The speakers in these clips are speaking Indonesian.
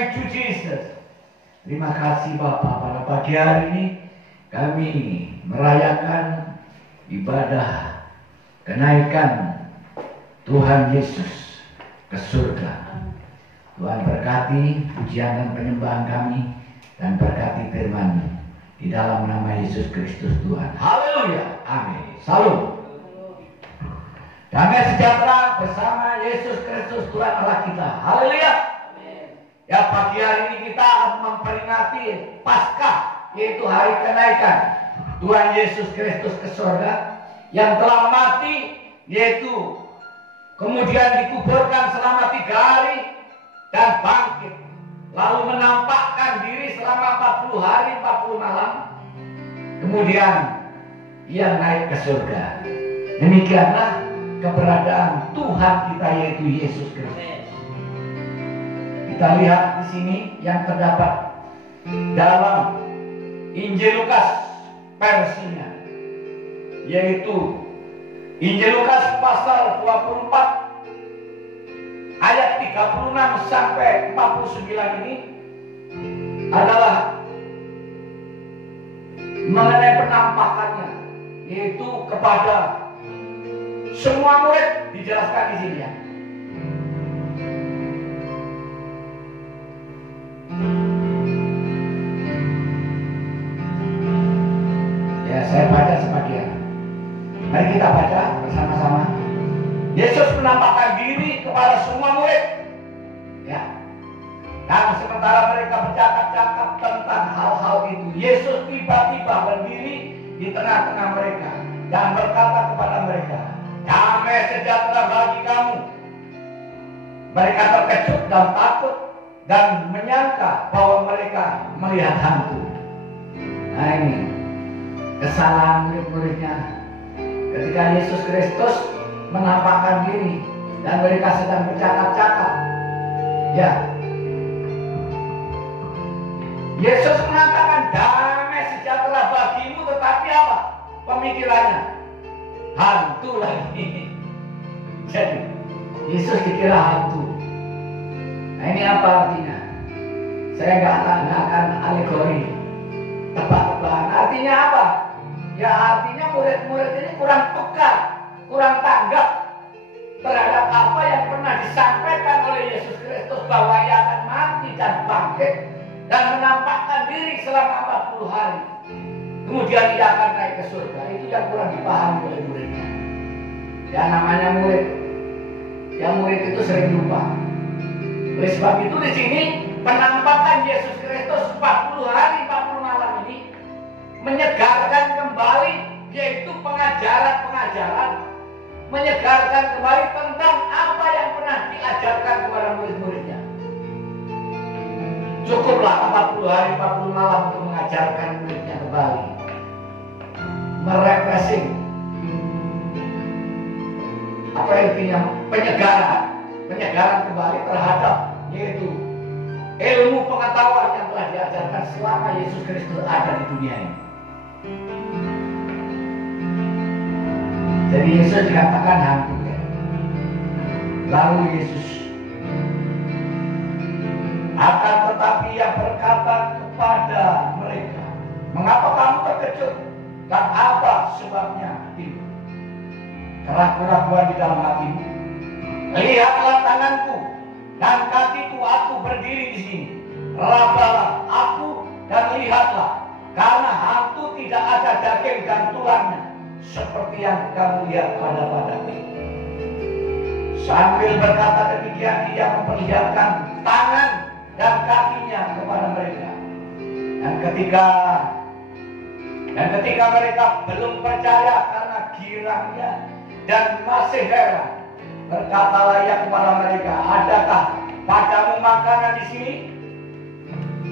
Thank you Jesus. Terima kasih Bapak, pada pagi hari ini kami merayakan ibadah kenaikan Tuhan Yesus ke surga. Tuhan berkati pujian dan penyembahan kami dan berkati firman di dalam nama Yesus Kristus Tuhan. Haleluya. Amin. Salam. Damai sejahtera bersama Yesus Kristus Tuhan Allah kita. Haleluya. Ya, pagi hari ini kita akan memperingati Paskah, yaitu hari kenaikan Tuhan Yesus Kristus ke surga, yang telah mati, yaitu kemudian dikuburkan selama 3 hari dan bangkit, lalu menampakkan diri selama 40 hari 40 malam, kemudian ia naik ke surga. Demikianlah keberadaan Tuhan kita, yaitu Yesus Kristus. Kita lihat di sini yang terdapat dalam Injil Lukas versinya, yaitu Injil Lukas pasal 24 ayat 36 sampai 49 ini adalah mengenai penampakannya, yaitu kepada semua murid, dijelaskan di sini ya. Ya, saya baca sebagian. Mari kita baca bersama-sama. Yesus menampakkan diri kepada semua murid. Ya. Dan sementara mereka bercakap-cakap tentang hal-hal itu, Yesus tiba-tiba berdiri di tengah-tengah mereka dan berkata kepada mereka, "Damai sejahtera bagi kamu." Mereka terkejut dan takut dan menyangka bahwa mereka melihat hantu. Nah, ini kesalahan murid-muridnya ketika Yesus Kristus menampakkan diri dan mereka sedang bercakap-cakap. Ya, Yesus mengatakan damai sejahtera bagimu, tetapi apa pemikirannya? Hantu lagi. Jadi Yesus dikira hantu. Nah, ini apa artinya? Saya nggak akan alegori, tebak-tebakan. Artinya apa? Ya, artinya murid-murid ini kurang peka, kurang tanggap terhadap apa yang pernah disampaikan oleh Yesus Kristus, bahwa ia akan mati dan bangkit dan menampakkan diri selama 40 hari. Kemudian ia akan naik ke surga. Itu yang kurang dipahami oleh muridnya. Ya, namanya murid. Ya, murid itu sering lupa. Oleh sebab itu di sini penampakan Yesus Kristus 40 hari 40 malam ini menyegarkan kembali, yaitu pengajaran-pengajaran, menyegarkan kembali tentang apa yang pernah diajarkan kepada murid-muridnya. Cukuplah 40 hari 40 malam untuk mengajarkan muridnya kembali, merefreshing, apa artinya, penyegaran kembali terhadap, yaitu ilmu pengetahuan yang telah diajarkan selama Yesus Kristus ada di dunia ini. Jadi Yesus dikatakan hantu ya. Lalu Yesus akan tetapi ia berkata kepada mereka, "Mengapa kamu terkejut? Dan apa sebabnya hatimu keraguan-keraguan di dalam hatimu? Lihatlah tanganku dan kakiku, aku berdiri di sini. Rabalah aku dan lihatlah, karena hantu tidak ada daging dan tulangnya, seperti yang kamu lihat pada-padaku." Sambil berkata demikian, ia memperlihatkan tangan dan kakinya kepada mereka. Dan ketika mereka belum percaya karena girangnya dan masih heran, berkatalah ia kepada mereka, "Adakah padamu makanan di sini?"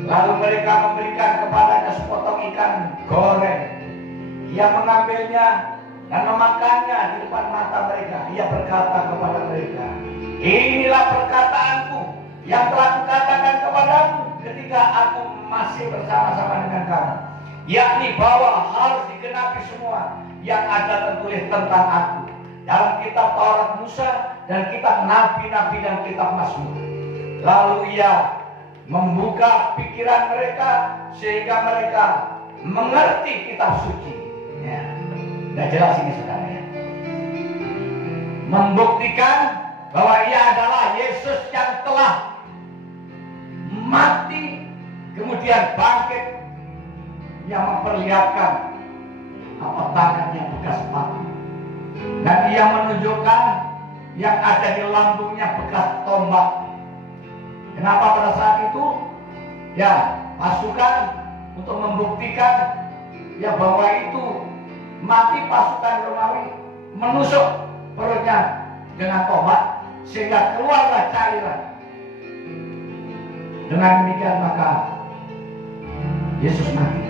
Lalu mereka memberikan kepadanya sepotong ikan goreng. Ia mengambilnya dan memakannya di depan mata mereka. Ia berkata kepada mereka, "Inilah perkataanku yang telah kukatakan kepadamu ketika aku masih bersama-sama dengan kamu, yakni bahwa harus digenapi semua yang ada tertulis tentang aku dalam kitab Taurat Musa dan kitab nabi-nabi dan kitab Mazmur." Lalu ia membuka pikiran mereka sehingga mereka mengerti kitab suci. Ya, udah jelas ini saudara ya. Membuktikan bahwa ia adalah Yesus yang telah mati kemudian bangkit, yang memperlihatkan apa tangannya bekas patah, dan ia menunjukkan yang ada di lambungnya bekas tombak. Kenapa pada saat itu? Ya, pasukan untuk membuktikan ya bahwa itu mati pasukan Romawi menusuk perutnya dengan tombak sehingga keluarlah cairan. Dengan demikian maka Yesus mati.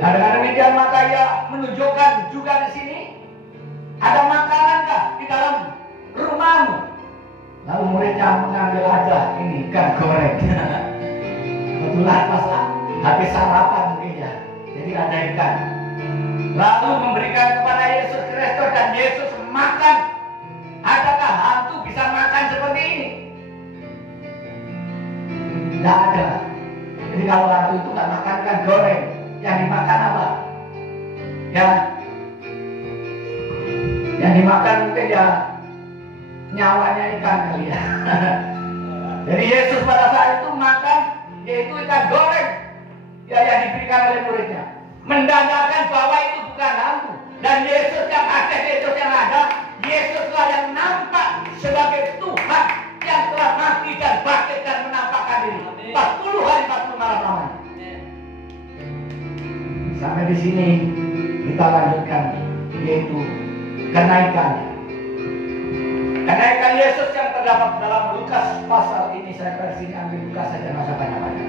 Nah, dengan demikian maka ia menunjukkan juga di sini ada makanankah di dalam rumahmu? Lalu muridnya mengambil aja ini ikan goreng. Kebetulan pas habis sarapan mungkin ya, jadi ada ikan. Lalu memberikan kepada Yesus Kristus dan Yesus makan. Adakah hantu bisa makan seperti ini? Tidak ada. Jadi kalau hantu itu nggak makan ikan goreng, yang dimakan apa? Ya, yang dimakan mungkin ya nyawanya ikan kali ya. Jadi Yesus pada saat itu makan yaitu ikan goreng ya yang diberikan oleh muridnya, mendandakan bahwa itu bukan hantu, dan Yesus yang ada, Yesus yang ada, Yesuslah yang nampak sebagai Tuhan yang telah mati dan bangkit dan menampakkan diri 40 hari 40 malam lamanya. Sampai di sini kita lanjutkan yaitu kenaikannya. Kenaikan Yesus yang terdapat dalam Lukas pasal ini, saya versi ini ambil Lukas saja, nggak usah banyak-banyak.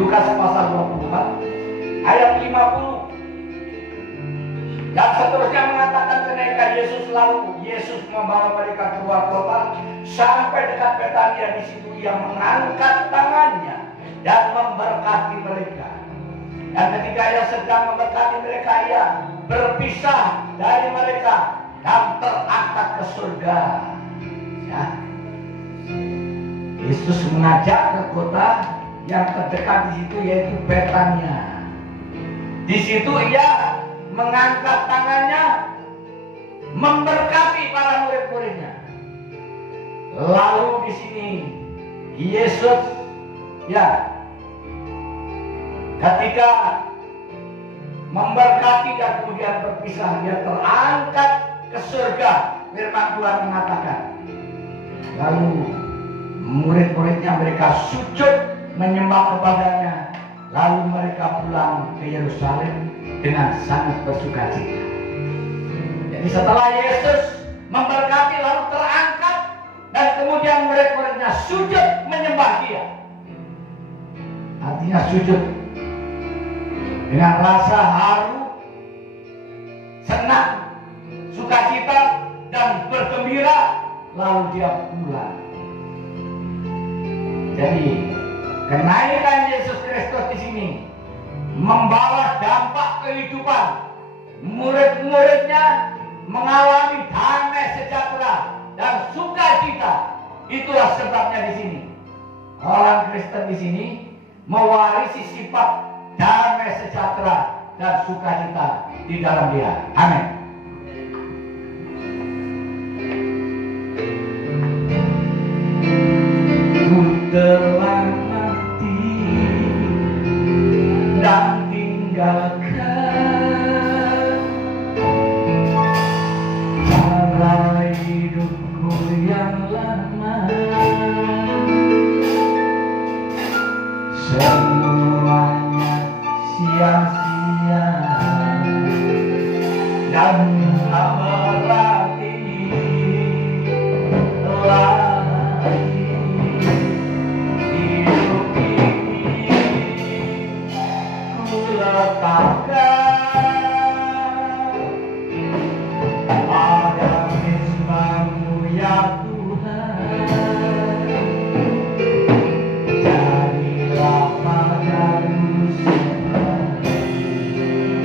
Lukas pasal 24 ayat 50 dan seterusnya mengatakan kenaikan Yesus, lalu Yesus membawa mereka keluar kota sampai dekat Betania. Di situ ia mengangkat tangannya dan memberkati mereka. Dan ketika ia sedang memberkati mereka, ia berpisah dari mereka dan terangkat ke surga. Ya. Yesus mengajak ke kota yang terdekat di situ yaitu Betania. Di situ ia mengangkat tangannya memberkati para murid-muridnya. Lalu di sini Yesus ya ketika memberkati dan kemudian berpisah, dia terangkat ke surga. Firman Tuhan mengatakan, lalu murid-muridnya mereka sujud menyembah kepadanya, lalu mereka pulang ke Yerusalem dengan sangat bersukacita. Jadi setelah Yesus memberkati lalu terangkat dan kemudian murid-muridnya sujud menyembah dia. Artinya sujud dengan rasa haru, senang, sukacita dan bergembira, lalu dia pulang. Jadi kenaikan Yesus Kristus di sini membawa dampak kehidupan. Murid-muridnya mengalami damai sejahtera dan sukacita. Itulah sebabnya di sini orang Kristen di sini mewarisi sifat damai sejahtera dan sukacita di dalam dia. Amin. Ku telah mati dan tinggalkan cara hidupku yang lama. Semuanya sia-sia dan tak berarti lagi. Hidup ini ku letakkan pada hizmat-Mu ya Tuhan. Jadilah padaku seperti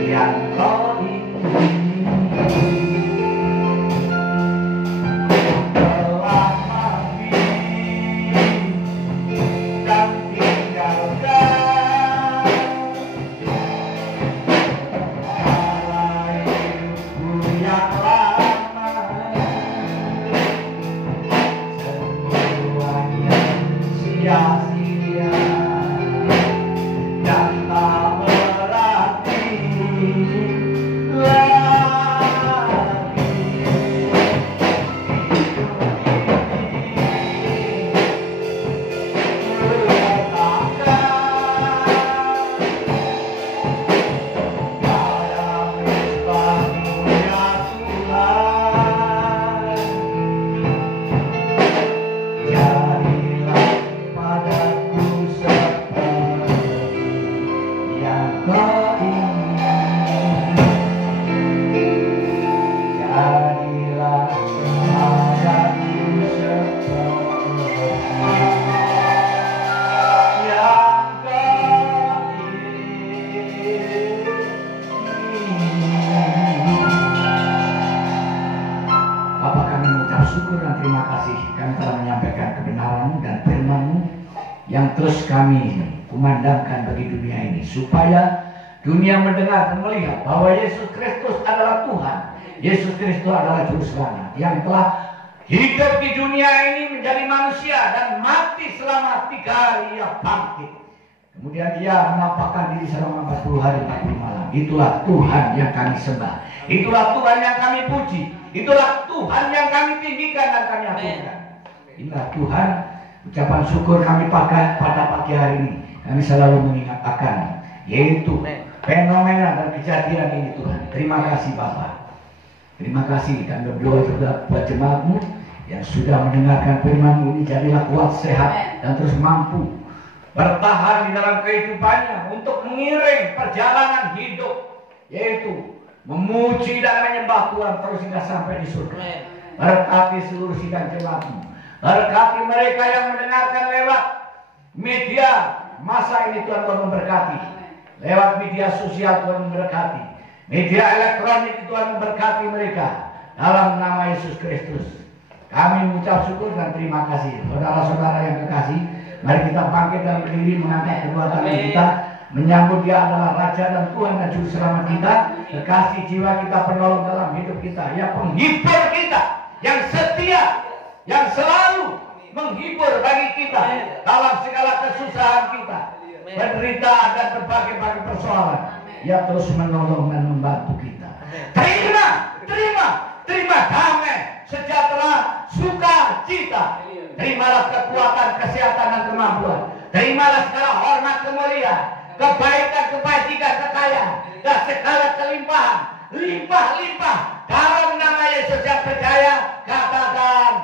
yang Kau ingini. Telah mati dan kami kumandangkan bagi dunia ini, supaya dunia mendengar dan melihat bahwa Yesus Kristus adalah Tuhan. Yesus Kristus adalah Juru Selamat yang telah hidup di dunia ini menjadi manusia dan mati selama 3 hari, ia bangkit. Kemudian ia menampakkan diri selama 40 hari 40 malam. Itulah Tuhan yang kami sembah. Itulah Tuhan yang kami puji. Itulah Tuhan yang kami tinggikan dan kami agungkan. Inilah Tuhan, ucapan syukur kami pakai pada pagi hari ini. Kami selalu mengingat akan, yaitu fenomena dan kejadian ini Tuhan. Terima kasih Bapa. Terima kasih, dan berdoa juga buat jemaatmu yang sudah mendengarkan firman-Mu ini, jadilah kuat, sehat, dan terus mampu bertahan di dalam kehidupannya untuk mengiring perjalanan hidup, yaitu memuji dan menyembah Tuhan terus hingga sampai di surga. Berkati seluruh sidang jemaat-Mu, berkati mereka yang mendengarkan lewat media masa ini, Tuhan memberkati. Lewat media sosial Tuhan memberkati, media elektronik Tuhan memberkati mereka. Dalam nama Yesus Kristus kami mengucap syukur dan terima kasih. Saudara-saudara yang kekasih, mari kita bangkit dan berdiri, mengangkat kedua tangan kita, menyambut Dia adalah Raja dan Tuhan dan Juru Selamat kita, kekasih jiwa kita, penolong dalam hidup kita, yang penghibur kita, yang setia, yang selalu menghibur bagi kita dalam segala kesusahan kita, menderita dan berbagai persoalan. Ia terus menolong dan membantu kita. Terima damai, sejahtera, sukacita. Terimalah kekuatan, kesehatan dan kemampuan. Terimalah segala hormat, kemuliaan, kebaikan, kebajikan, kekayaan, dan segala kelimpahan, limpah-limpah. Dalam nama Yesus yang percaya, katakan